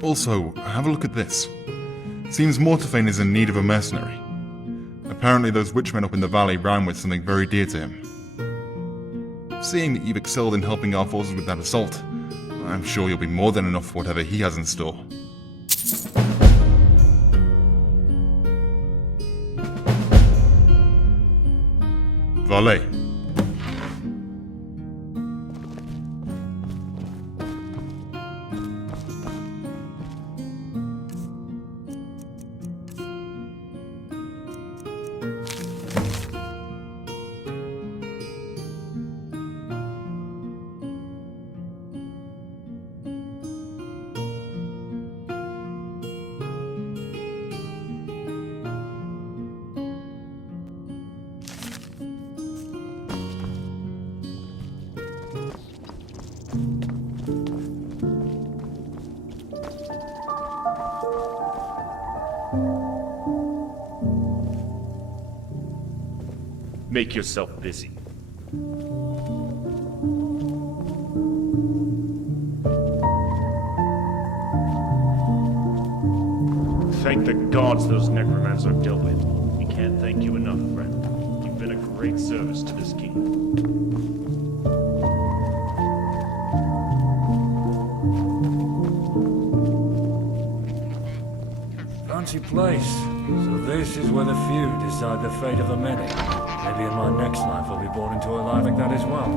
Also, have a look at this. Seems Mortifayne is in need of a mercenary. Apparently those witchmen up in the valley ran with something very dear to him. Seeing that you've excelled in helping our forces with that assault, I'm sure you'll be more than enough for whatever he has in store. Valet. Make yourself busy. Thank the gods those necromancers are dealt with. We can't thank you enough, friend. You've been a great service to this kingdom. Fancy place. So this is where the few decide the fate of the many. Maybe in my next life I'll be born into a life like that as well.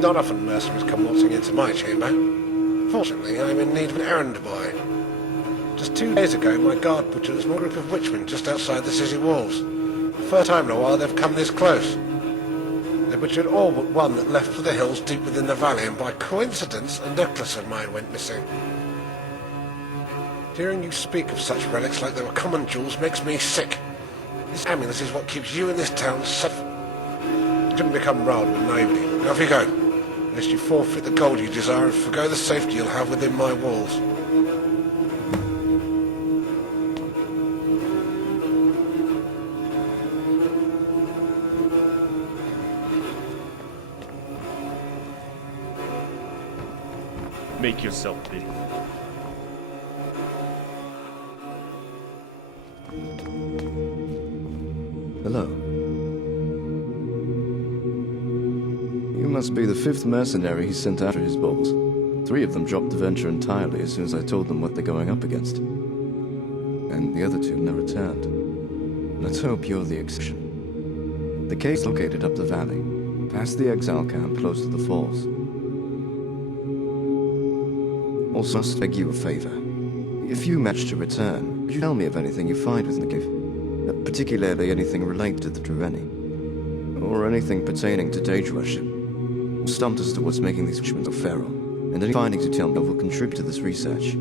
Not often mercenaries come waltzing into my chamber. Fortunately, I'm in need of an errand boy. Just 2 days ago, my guard butchered a small group of witchmen just outside the city walls. The first time in a while they've come this close. They butchered all but one that left for the hills deep within the valley, and by coincidence, a necklace of mine went missing. Hearing you speak of such relics like they were common jewels makes me sick. This amulet is what keeps you in this town safe. You shouldn't become riled with naivety. Now off you go. Lest you forfeit the gold you desire and forgo the safety you'll have within my walls. Make yourself busy. Hello. You must be the 5th mercenary he sent after his bulls. 3 of them dropped the venture entirely as soon as I told them what they're going up against. And the other 2 never returned. Let's hope you're the exception. The cave's located up the valley, past the exile camp close to the falls. Also must beg you a favor. If you manage to return, could you tell me of anything you find within the cave? Particularly anything related to the Dreveni, or anything pertaining to Dage worship. I'm stumped as to what's making these witchmen so feral, and any findings you tell me will contribute to this research.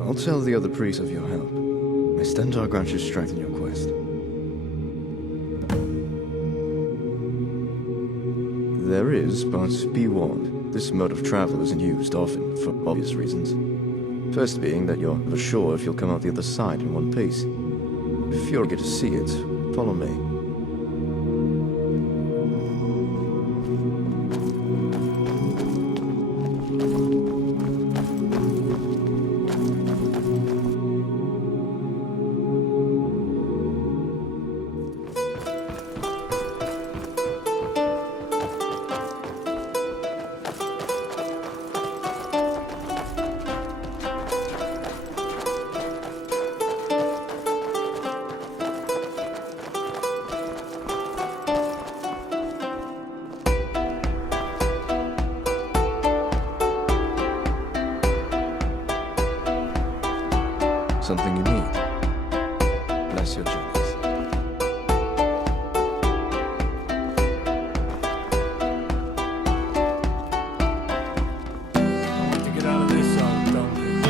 I'll tell the other priests of your help. May Stendarr grant you strength in your quest. There is, but be warned, this mode of travel isn't used often, for obvious reasons. First being that you're never sure if you'll come out the other side in one piece. If you're eager to see it, follow me. Something you need. Bless your journeys. I want to get out of this old dungeon.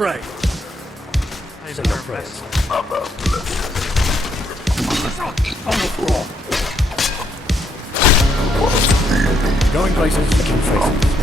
pray. Say your prayers. Going places, looking faces.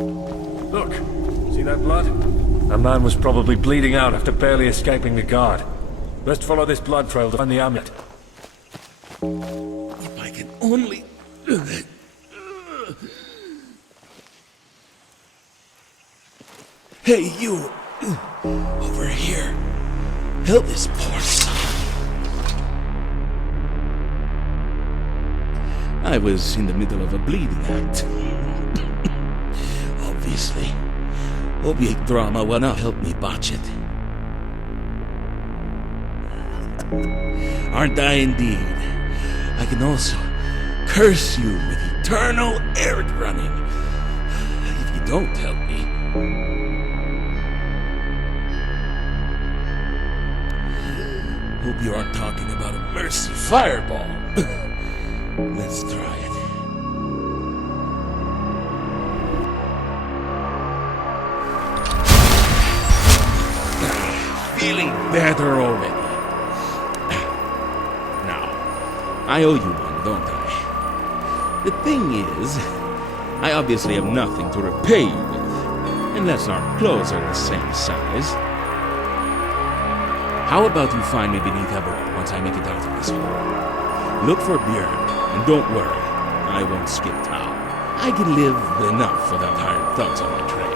Look, see that blood? A man was probably bleeding out after barely escaping the guard. Best follow this blood trail to find the amulet. If I can only... Hey, you! Over here. Help this poor son. I was in the middle of a bleeding act. Obviously. Opiate drama will not help me botch it. Aren't I indeed? I can also curse you with eternal errand running. If you don't help me. Hope you aren't talking about a mercy fireball. Let's try it. Feeling better already. Now, I owe you one, don't I? The thing is, I obviously have nothing to repay you with, unless our clothes are the same size. How about you find me beneath a boat once I make it out of this hole? Look for Björn, and don't worry, I won't skip town. I can live with enough without hired thugs on my trail.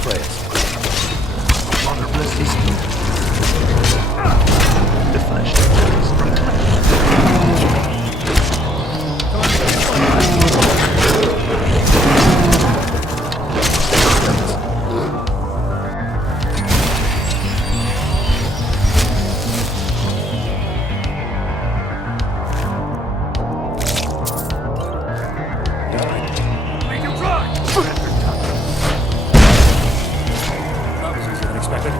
players. Father bless his soul. The flesh is proclaimed. Make him try! That was easier than expected.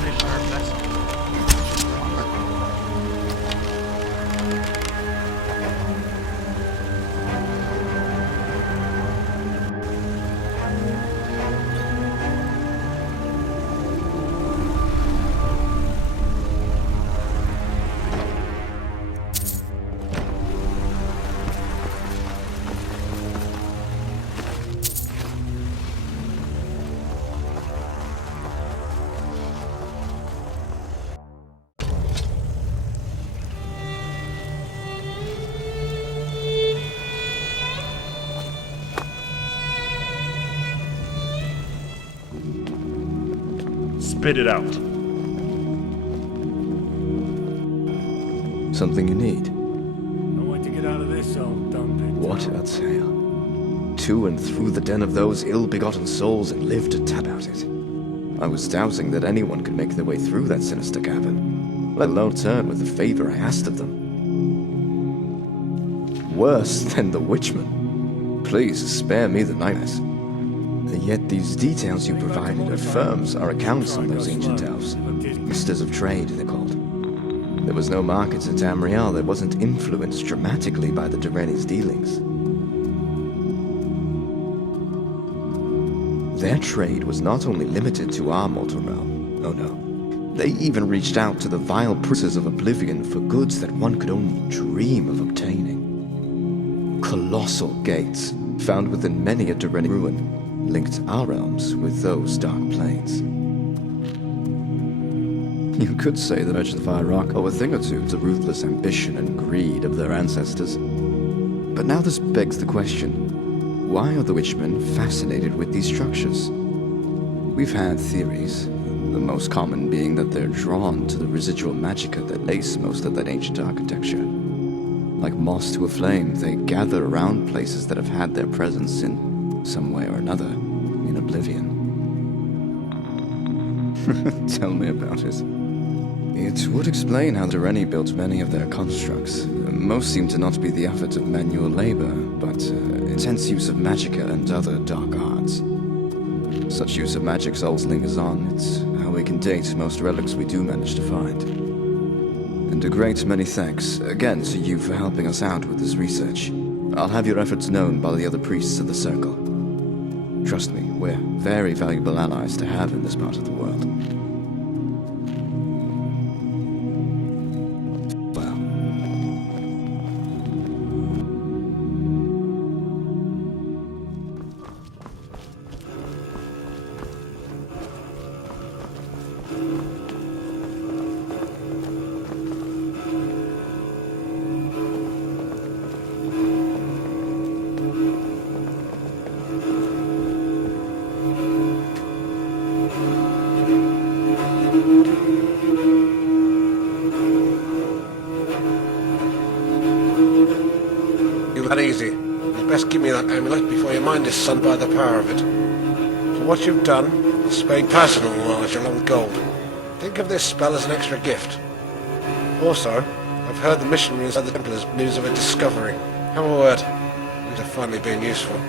Finish our vessel. Spit it out. Something you need? I want to get out of this old dumping. What a tale. To and through the den of those ill-begotten souls and live to tell about it. I was doubting that anyone could make their way through that sinister cavern, let alone turn with the favor I asked of them. Worse than the Witchman. Please spare me the nightmares. And yet these details you provided affirms our accounts on those ancient elves. Misters of trade, they're called. There was no market at Tamriel that wasn't influenced dramatically by the Durrani's dealings. Their trade was not only limited to our mortal realm, oh no. They even reached out to the vile princes of Oblivion for goods that one could only dream of obtaining. Colossal gates, found within many a Durrani ruin, linked our realms with those dark planes. You could say the Merchants of Fire Rock owe a thing or two to the ruthless ambition and greed of their ancestors. But now this begs the question, why are the Witchmen fascinated with these structures? We've had theories, the most common being that they're drawn to the residual magicka that lace most of that ancient architecture. Like moths to a flame, they gather around places that have had their presence in some way or another in Oblivion. Tell me about it. It would explain how the Durrani built many of their constructs. Most seem to not be the effort of manual labor, but intense use of magicka and other dark arts. Such use of magic always lingers on. It's how we can date most relics we do manage to find. And a great many thanks, again, to you for helping us out with this research. I'll have your efforts known by the other priests of the Circle. Trust me, we're very valuable allies to have in this part of the world. Well. Easy. You'd best give me that amulet before your mind is sunned by the power of it. For what you've done, I'll spare personal knowledge along with gold. Think of this spell as an extra gift. Also, I've heard the missionaries and the Templars news of a discovery. Have a word. These are finally being useful.